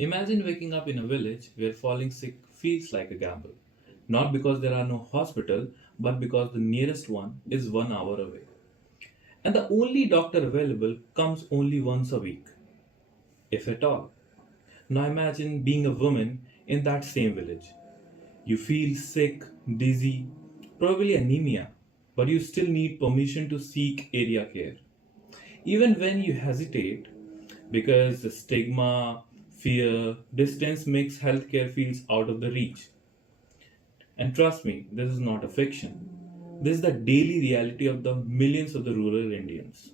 Imagine waking up in a village where falling sick feels like a gamble. Not because there are no hospital, but because the nearest one is 1 hour away. And the only doctor available comes only once a week, if at all. Now imagine being a woman in that same village. You feel sick, dizzy, probably anemia, but you still need permission to seek area care. Even when you hesitate, because the stigma, fear, distance makes healthcare feels out of the reach. And trust me, this is not a fiction. This is the daily reality of the millions of the rural Indians.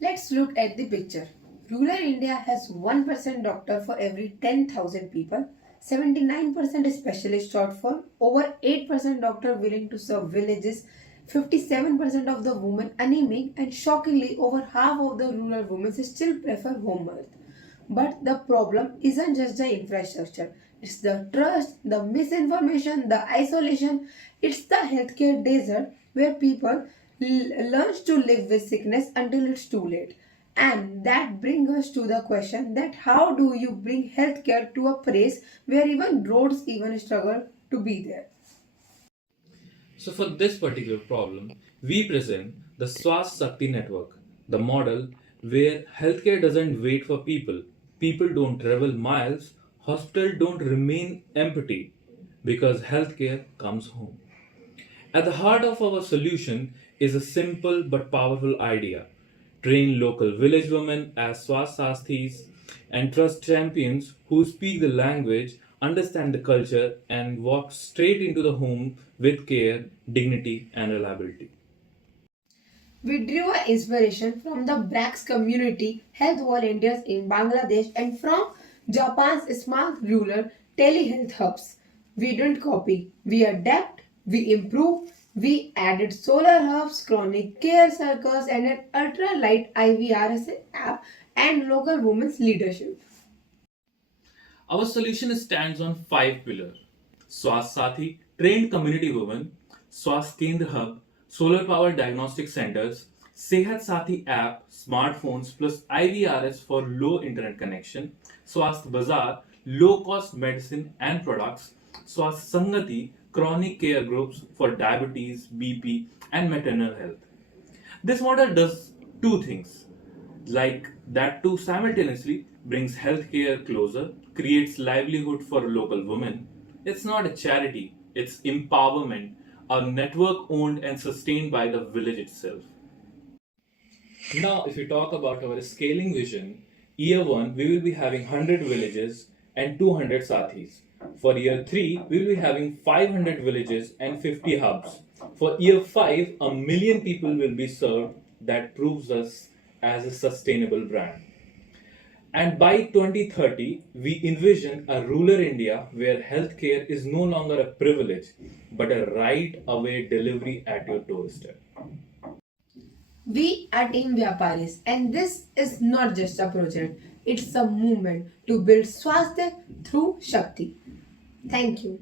Let's look at the picture. Rural India has 1% doctor for every 10,000 people, 79% specialist shortfall, over 8% doctor willing to serve villages, 57% of the women anemic, and shockingly over half of the rural women still prefer home birth. But the problem isn't just the infrastructure. It's the trust, the misinformation, the isolation. It's the healthcare desert where people learn to live with sickness until it's too late. And that brings us to the question that how do you bring healthcare to a place where even roads even struggle to be there? So, for this particular problem, we present the Swasthya Shakti Network, the model where healthcare doesn't wait for people, people don't travel miles, hospitals don't remain empty because healthcare comes home. At the heart of our solution is a simple but powerful idea. Train local village women as Swasthya Saathis and trust champions who speak the language, understand the culture, and walk straight into the home with care, dignity, and reliability. We drew our inspiration from the BRAC's community health volunteers in Bangladesh and from Japan's smart rural telehealth hubs. We didn't copy, we adapt, we improve, we added solar hubs, chronic care circles, and an ultra light IVRS app and local women's leadership. Our solution stands on five pillars: Swasthya Sathi, trained community women; Swasthya Kendra Hub, solar powered diagnostic centers; Sehat Sathi app, smartphones plus IVRS for low internet connection; Swasthya Bazaar, low cost medicine and products; Swasthya Sangati, chronic care groups for diabetes, BP, and maternal health. This model does two things like that too simultaneously brings healthcare closer, creates livelihood for local women. It's not a charity, it's empowerment, a network owned and sustained by the village itself. Now, if we talk about our scaling vision, year 1 we will be having 100 villages and 200 sathis. For year 3 we will be having 500 villages and 50 hubs. For year 5 a million people will be served. That proves us as a sustainable brand. And by 2030, we envision a rural India where healthcare is no longer a privilege but a right away delivery at your doorstep. We are Team Vyapaaries, and this is not just a project, it's a movement to build Swasthya through Shakti. Thank you.